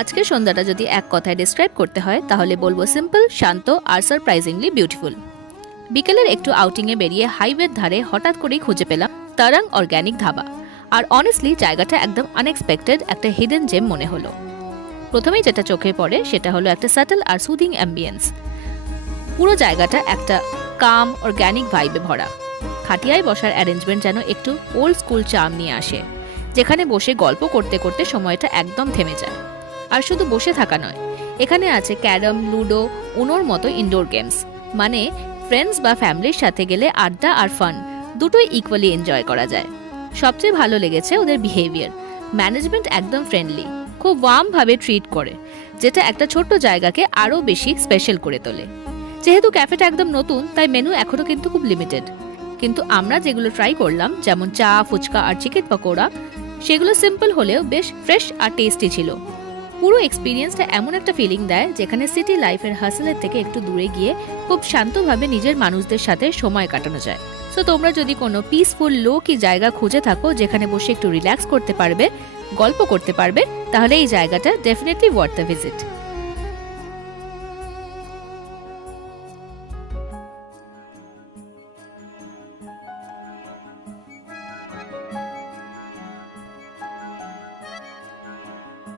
আজকের সন্ধ্যাটা যদি এক কথায় ডিসক্রাইব করতে হয় তাহলে বলবো সিম্পল, শান্ত আর সারপ্রাইজিংলি বিউটিফুল। বিকেলের একটু আউটিংয়ে বেরিয়ে হাইওয়ের ধারে হঠাৎ করেই খুঁজে পেলাম তারাং অর্গ্যানিক ধাবা। আর অনেস্টলি জায়গাটা একদম আনএক্সপেক্টেড একটা হিডেন জেম মনে হলো। প্রথমেই যেটা চোখে পড়ে সেটা হলো একটা সাটল আর সুদিং অ্যাম্বিয়েন্স। পুরো জায়গাটা একটা কাম অর্গ্যানিক ভাইবে ভরা। খাটিয়ায় বসার অ্যারেঞ্জমেন্ট যেন একটু ওল্ড স্কুল চার্ম নিয়ে আসে, যেখানে বসে গল্প করতে করতে সময়টা একদম থেমে যায়। আর শুধু বসে থাকা নয়, এখানে আছে ক্যারম, লুডো, উনোর মতো ইনডোর গেমস। মানে ফ্রেন্ডস বা ফ্যামিলির সাথে গেলে আড্ডা আর ফান দুটোই ইকুয়ালি এনজয় করা যায়। সবচেয়ে ভালো লেগেছে ওদের বিহেভিয়ার। ম্যানেজমেন্ট একদম ফ্রেন্ডলি, খুব ওয়ার্ম ভাবে ট্রিট করে, যেটা একটা ছোট্ট জায়গাকে আরও বেশি স্পেশাল করে তোলে। যেহেতু ক্যাফেটা একদম নতুন, তাই মেনু এখনো কিন্তু খুব লিমিটেড। কিন্তু আমরা যেগুলো ট্রাই করলাম, যেমন চা, ফুচকা আর চিকেন পকোড়া, সেগুলো সিম্পল হলেও বেশ ফ্রেশ আর টেস্টি ছিল। পুরো এক্সপিরিয়েন্সটা এমন একটা ফিলিং দেয় যেখানে সিটি লাইফের হাসেলের থেকে একটু দূরে গিয়ে খুব শান্তভাবে নিজের মানুষদের সাথে সময় কাটানো যায়। সো তোমরা যদি কোনো পিসফুল লো কি জায়গা খুঁজে থাকো যেখানে বসে একটু রিল্যাক্স করতে পারবে, গল্প করতে পারবে, তাহলে এই জায়গাটা ডেফিনেটলি ওয়ার্থ দ্য ভিজিট।